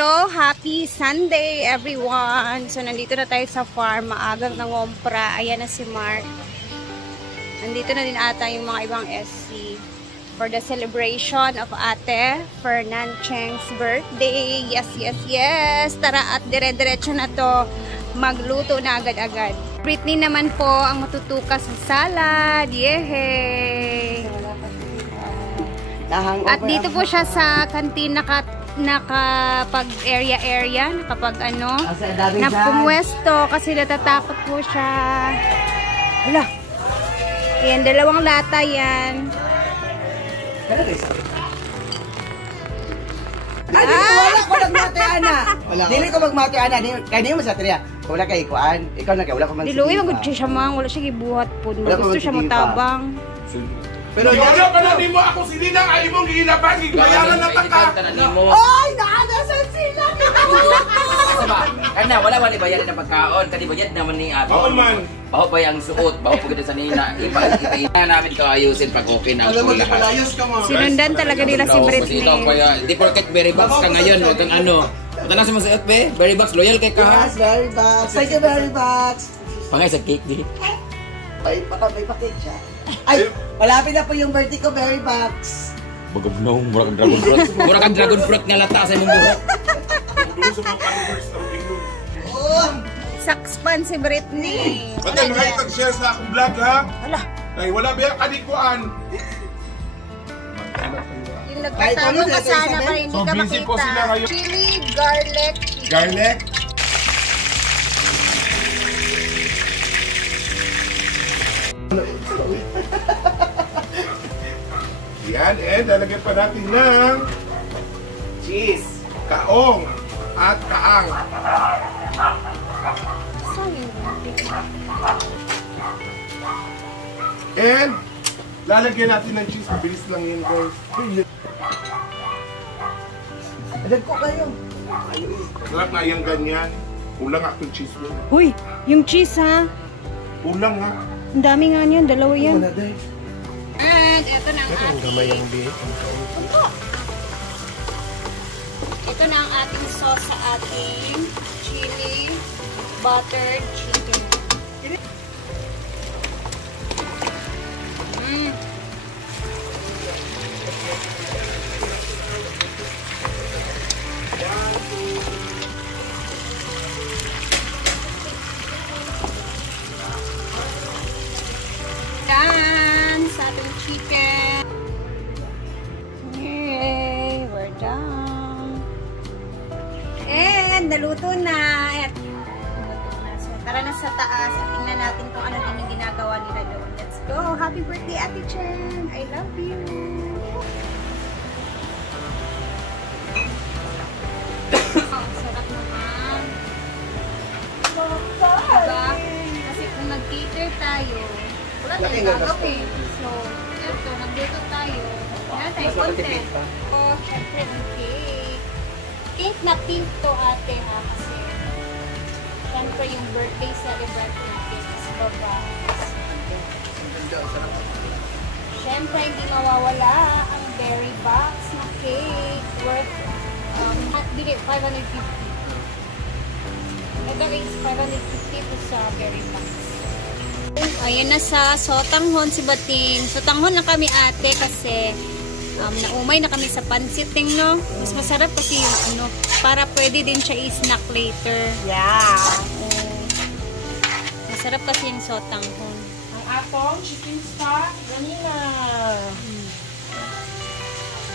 So, happy Sunday everyone! So, nandito na tayo sa farm. Maagang nangompra. Ayan na si Mark. Nandito na din ata yung mga ibang SC for the celebration of Ate Fernan Cheng's birthday. Yes, yes, yes! Tara at dire-diretso na to. Magluto na agad-agad. Britney naman po ang matutuka sa salad. Yehey! At dito po siya sa kantin nakapag-area, napumwesto kasi natatakot po siya. Hala! Yan, 2 lata yan. Wala ko nagmate, Ana. Dili ko magmate, Ana. Kaya di mo sa triya. Wala kay Kuan. Ikaw na kay wala ko man. Diluwi, magod siya mang. Wala siya gibuhat po. Gusto siya matabang. Pero wala pa na mo ako sininang ay mong giinabang bayaran na taka. Ay, naadasan sila. Kana wala bayaran na pagkaon, kadi bayad naman ni Ate. Oo man. Baho pa yung suot, baho pa kita sa nina. Iba namin ko ayusin pag okay na ako lahat. Sinundan talaga nila si Britney. Ito kaya di porket berry box ka ngayon, wag kang ano. Punta na sa masuot be, berry box loyal kay ka. Yes, berry box. Thank you, berry box. Pangay sa cake di. Ay, may pa-cake siya. Ay, malapit na po yung birthday ko, berry box. Bagab na mura kang dragon fruit. Mura kang dragon fruit nga lata sa imong buhok. Sakspan si Britney. Patay makikipag-share sa akong vlog ha. Hala. Ay wala ba kanikuan. Yung nagtatago ka sana para hindi ka busy po sila makita. ngayon. Chili, garlic. Garlic. Yan, lalagyan pa natin ng cheese, kaong, at kaang. And lalagyan natin ng cheese. Mabilis lang yun, guys. Alam ko kayo. Sarap nga yung ganyan. Ulang akong cheese mo. Uy, yung cheese ha. Ulang ha. Ang dami nga niyan, 2 yan. Wala day. And ito na ang ating... Ito na ang ating sauce sa ating chili buttered chicken. Done sa ating chicken. Yay! We're done. And naluto na. So, tara na sa taas at tingnan natin kung ano din yung ginagawa nila doon. Let's go! Happy birthday, Ate Chen! I love you! Ang sarap naman. Diba? Kasi kung nag-cater tayo, wala tayong gagawin. So, ito, nagluto tayo. Wala tayong content. So, syempre, yung cake. Cake na pink to, ate, ha? Kasi, syempre, yung birthday celebrant natin sa baba. Syempre, hindi mawawala ang berry box na cake worth, bili, 550. Ito is 550 po sa berry box. Ayan na sa sotanghon si Bating. Sotanghon na kami ate kasi naumay na kami sa pansiting, no? Mas masarap kasi yung para pwede din siya i-snack later. Yeah. Masarap kasi yung sotanghon. Ang atong chicken stock, ganina.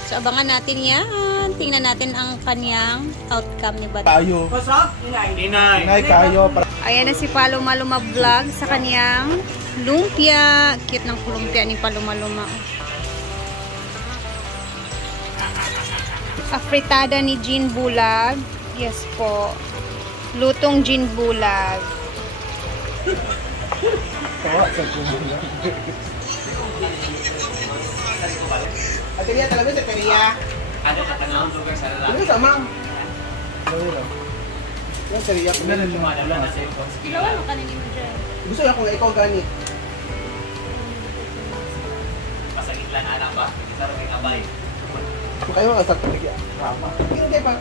So, abangan natin yan. Tingnan natin ang kanyang outcome ni Bating. Tayo. Pasok? Inay kayo. Ayan na si Paloma-Luma Vlog sa kanyang lumpia. Cute ng lumpia ni Paloma-Luma. Afritada ni Jean Bulag. Yes po. Lutong Jean Bulag. Ate Ria, talaga sa Ria. Ano ka tanong lugar sa lalaki? Ano sa ma'am? Yung sa Ria. Kilawan mo kanini mo dyan. Gusto na kung ikaw ganit. Pasagit lang anak ba? Kita rin abay. Kayo nga sa Ria. Rama. Hindi pa.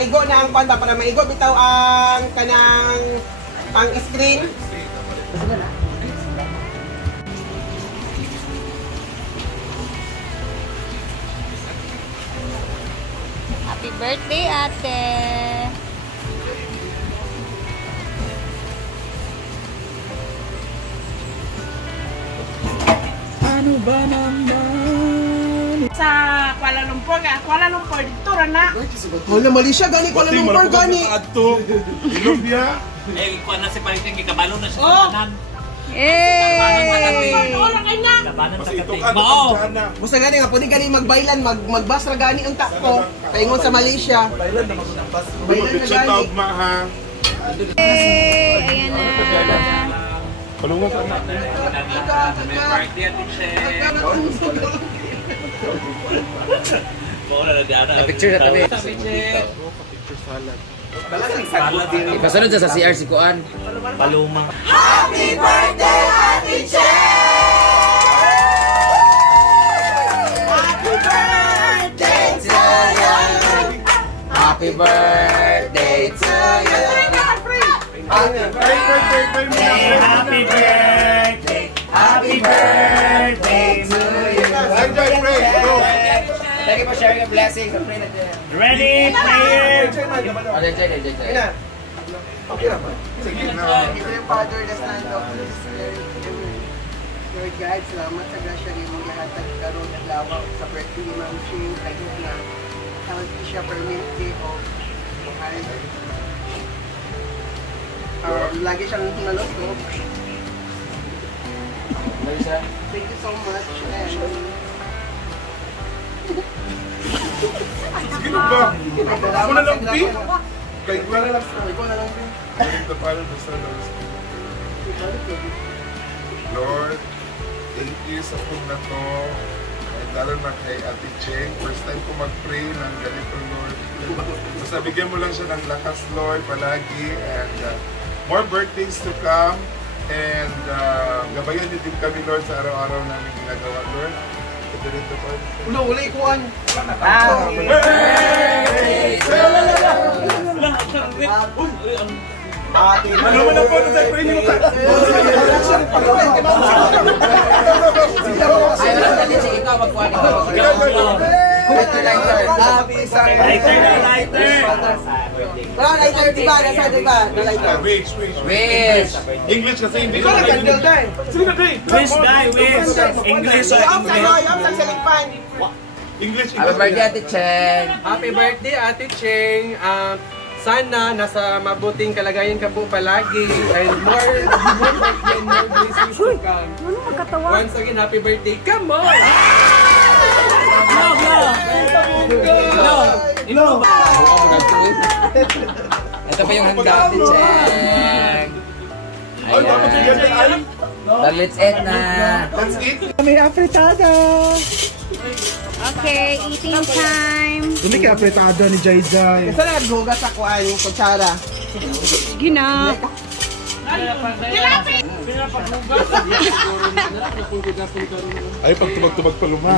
Igo na ang panda para maigo bitaw ang kanang pang-screen. Happy birthday, ate! Ano ba naman? Sa Kuala Lumpur dito na. Wala mali siya gani Kuala Lumpur gani. Ato. Ilubya. Eh, kuha na si Pariting, ikabalo na siya sa tanan. Yay! Labanan sa Kasi itong kating. ano Mao! sana. Basta gani nga pwede gani magbailan, magbasra gani ang takto. Paingon sa Malaysia. Bailan na Picture gani. taog ma ha. Yay! Ayan na. Palungan sa anak. Happy birthday, Ate Che. Mao na nagdana. Picture na tabi. Ate Che. Ipasunod sa CR si Kuan. Palumang. Happy birthday, Ate Che! Happy birthday to you! Happy birthday to you. Happy birthday! Happy birthday to you! Enjoy, pray. Go. Thank you for sharing your blessings. Ready, player! Sige na. Ito yung Father, the Son of the Spirit. Lord God, salamat sa grasya rin mong ihatag karon at lawak sa birthday ni Ma'am Ching. Kahit na healthy siya permanente o buhay. Lagi siyang nalusog. Thank you so much. Sige na ba? Ako na lang, P. Kay Gwen. Ikaw na lang din. The Father, the Son, and the Spirit. Lord, thank you sa food na to. Ay, lalo na kay Ate Cheng. First time ko mag-pray ng ganito, Lord. Basta bigyan mo lang siya ng lakas, Lord, palagi. And more birthdays to come. And gabayan niyo din kami, Lord, sa araw-araw namin ginagawa, Lord. Ito po. Uli, kuan. Happy birthday! Ano mo na po sa pray niyo? Ay, wala na din si ikaw magkuhan. Lighter! Wala, lighter, diba? Nasa, diba? Lighter. Wish. Wish! English kasi hindi Ikaw na candle din. Sige na, Dave. Wish, guy, wish! English or English? Yung sa siling fan. English. Happy birthday, Ate Cheng! Happy birthday, Ate Cheng. Sana nasa mabuting kalagayan ka po palagi and more blessings to come. Once again, happy birthday. Come on! Ito pa yung handa, Ate Cheng. Ay, dapat bigyan din ay. But let's eat na. Let's eat. May apretada. Okay, eating time. Dumi ka apretada ni Jai Jai. Kasi na naghugas sa kuan yung kutsara. Gina. Ay, pag tubag-tubag pa luma.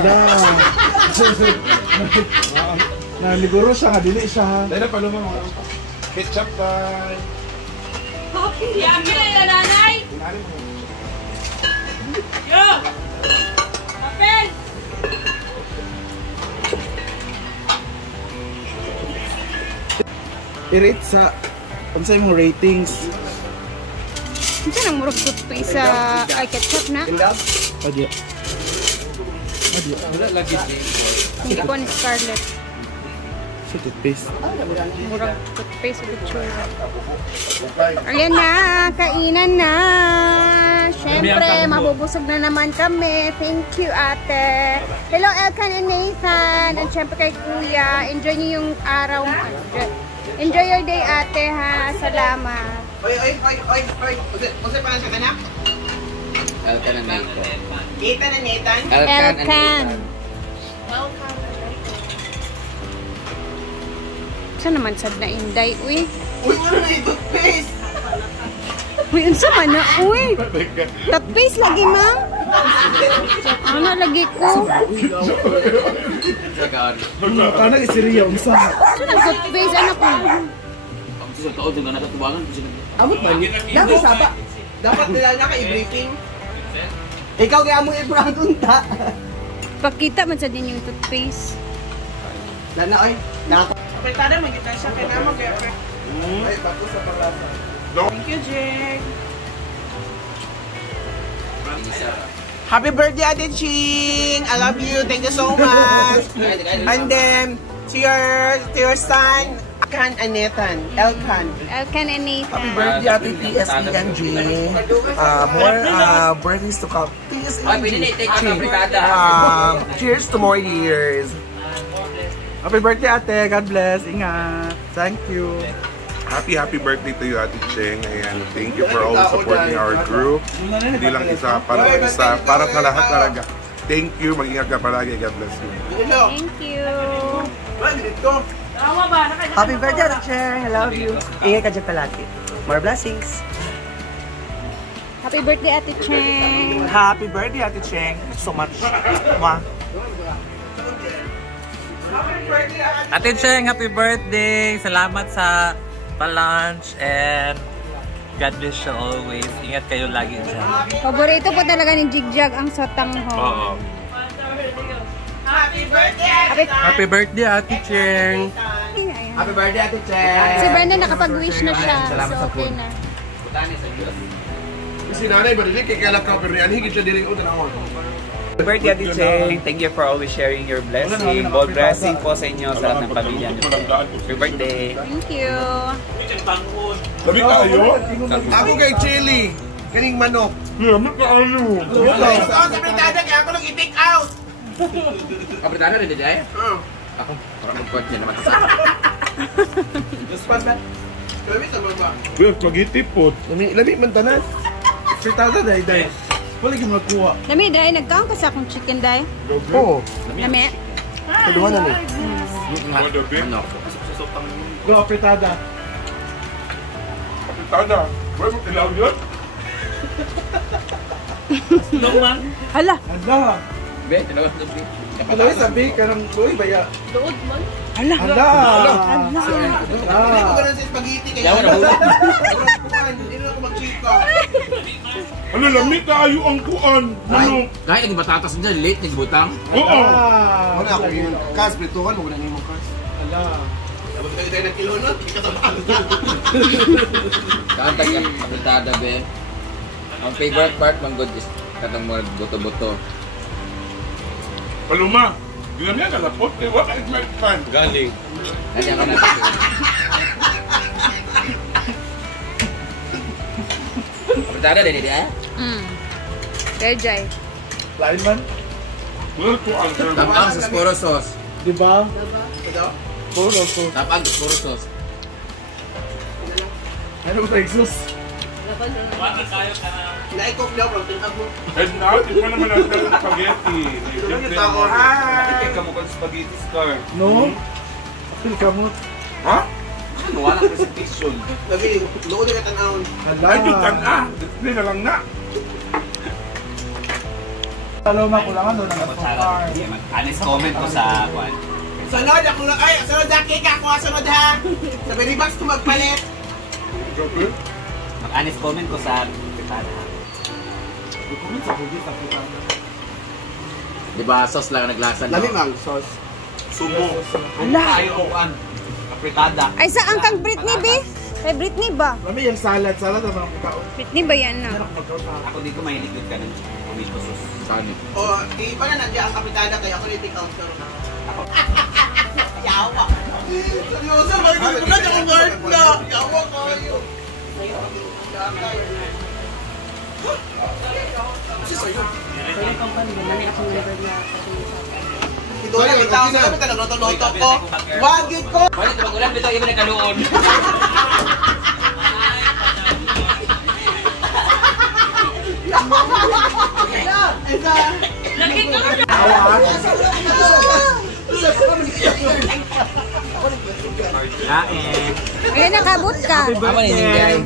Naniguro siya nga, dili siya. Dahil na pa luma. Ketchup pa. I-rate sa, kung sa imong ratings. Ito nang murag toothpaste sa ay ketchup na. Adya. Hindi ko ni Scarlett. Sa toothpaste. Murag toothpaste with chura. Ayan na, kainan na. Siyempre, mabubusog na naman kami. Thank you, ate. Hello, Elkan and Nathan. And siyempre kay Kuya. Enjoy niyo yung araw. Enjoy your day, ate, ha. Salamat. Oy. Kasi pa lang siya kanak? Elkan and Nathan. Ethan and Nathan? Elkan. Saan naman sad na inday, uy? Uy, ano na yung toothpaste? Uy, unsa man na, uy? Toothpaste lagi, ma'am? Ano lagi ko? Sagaan. Ano isiriya unsa? Ang toothpaste anak ko. Ang sisa taon dyan nga natubangan. Amot man. Dapat saba. Dapat nila niya ka-i-briefing. Ikaw kaya mo i-prank unta. Pakita man sa din yung toothpaste. Lana oy. Nako. Apretada, magkita siya. Kaya naman kaya pre. Ay, bago sa palasa. Thank you, Jake. Isa. Happy birthday, Ate Ching! I love you. Thank you so much. And then, to your son, Akan and Nathan. Elkan. Elkan and Nathan. Happy birthday, Ate TSE and Jane. More birthdays to come. TSE Ay, and pwede na Jane. i-take out ang brigada. Cheers to more years. Happy birthday, ate. God bless. Ingat. Thank you. Happy birthday to you, Ate Cheng. And thank you for always supporting our group. Hindi lang isa, para sa lahat talaga. Thank you, mag-ingat ka palagi. God bless you. Thank you. Happy birthday, Ate Cheng. I love you. Ingat ka dyan palagi. More blessings. Happy birthday, Ate Cheng. Happy birthday, Ate Cheng. Thank you so much. Mwah. Ate Cheng, happy birthday! Salamat sa pa-lunch and God bless you always. Ingat kayo lagi dyan. Paborito po talaga ni Jigjag ang sotangho. Oo. Happy birthday, Ate Cheng. Happy birthday, Ate Cheng. Si Brenda nakapag-wish na siya. So okay na. Si nanay, balilik kay kalap ka, pero yan, higit siya din yung utanawon. Happy birthday, Ate Cheng. Thank you for always sharing your blessing. God blessing po sa inyo, sa lahat ng pamilya niyo. Happy birthday. Thank you. Labi tayo? Ako kay Chili. Kaning manok. Labi tayo. Ito ang apretada, kaya ako lang i-take out. Kabritada rin dyan. Ako, parang mag-quad niya naman. Just pa ba? Labi sa baba. Well, spaghetti po. Labi man tanan. Apretada, day. Wala yung magkuha. Lami, dahil nagkaon ka sa akong chicken dahil. Oo. Lami. Kaduhan na ni. Ano? Go, apretada. Kapitada. Wala mo tilaw yun? Hala. Hala. Be, tinawag na be. Hala, sabi ka ng buhay baya. Hala. Hala. Hindi ko ganun sa spaghetti kaya. Yawa na hulog. Hindi na ako mag-chika. Ano, lami tayo ang kuan. Ano? Kahit naging batatas dyan, late, nagbutang. Oo. Wala ako yun. Kas, prituhan mo ko na nimo kas. Hala. Dapat kayo tayo ng kilo nun. Kantag yung kabritada, be. Ang favorite part ng good is katang mga buto-buto. Paluma. Ginamyan ka lapot. What is my fan? Galing. Ganyan ka natin. Kabritada din, hindi ah? Kaya Jai. Lain man. Well, kuan. Tapang sa sporo sauce. Diba? Puro so. Tapang sa sporo sauce. Ano ba tayo, Jesus? Naikok daw, bro. Tinag mo. And now, di pa naman natin ang spaghetti. Hi! No? Apil ka mo. Ha? Ano, walang presentation. Lagi, lood na katanawon. Hala. Ay, dutan ah. Display na lang na. Paloma ko lang ano, nag-car. Honest comment ko sa kwan. Sunod, ako lang. Ay, sunod ha. Kika ako sunod ha. Sa very box ko magpalit. Gabi? Mag-honest comment ko sa apretada. Diba, sauce lang ang naglasan. Lami mang sauce. Sumo. Tayo ko kwan. Apretada. Ay, saan kang Britney, be? Kay Britney ba? Lami yung salad. Salad naman ako kao. Britney ba yan na? Ako di ko mahilig yun ka ng tomato sauce. Saan? O, iba na nandiyan ang kapitada kaya ako niti counter. Yawa. Seryoso, may gusto na akong guard na. Yawa kayo. Kasi sa'yo. Ito lang, itaw na kami ka nagloto-loto ko. Wagit ko. Balik, mag-ulan dito, iba na kaluon. Kain. Ayan, nakabot ka. Apa ni Nining?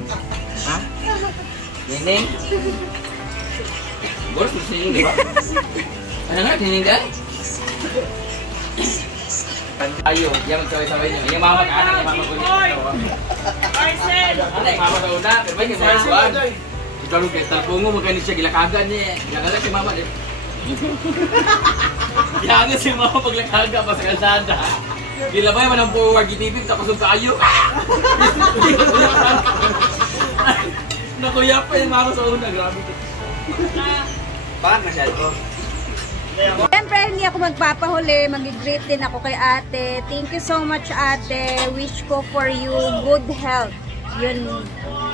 Ha? Nining? Boros, sining, di ba? Ano nga, sining ka? Ayo, yang magkaway-saway niyo. Yung mama ka, yung mama ko niyo. Marcel! Ano yung mama ka una? Pero may kasayasuan. Ikaw nung talpungo, magkanit siya, gilakagan niya. Gilakagan si mama din. Gilakagan si mama paglakaga pa sa kalsada. Gilabay man ang forward, gitipid, tapos yung kaayo. Nakuya pa yung mama sa una, grabe. Parang masyado. Siyempre, hindi ako magpapahuli. Mag-greet din ako kay ate. Thank you so much, ate. Wish ko for you good health. Yun,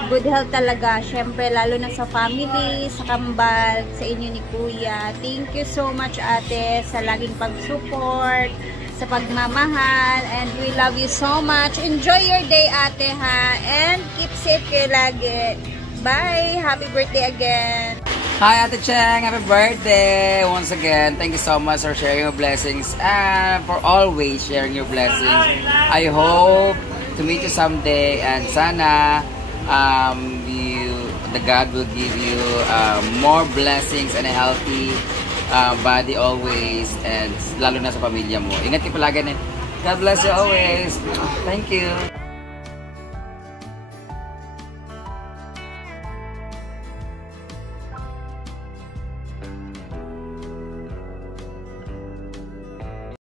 good health talaga. Siyempre, lalo na sa family, sa kambal, sa inyo ni kuya. Thank you so much, ate, sa laging pag-support, sa pagmamahal. And we love you so much. Enjoy your day, ate, ha? And keep safe kayo lagi. Bye! Happy birthday again! Hi Ate Cheng, happy birthday! Once again, thank you so much for sharing your blessings and for always sharing your blessings. I hope to meet you someday and sana the God will give you more blessings and a healthy body always, and lalo na sa pamilya mo. Ingat kayo palagi. God bless you always. Thank you.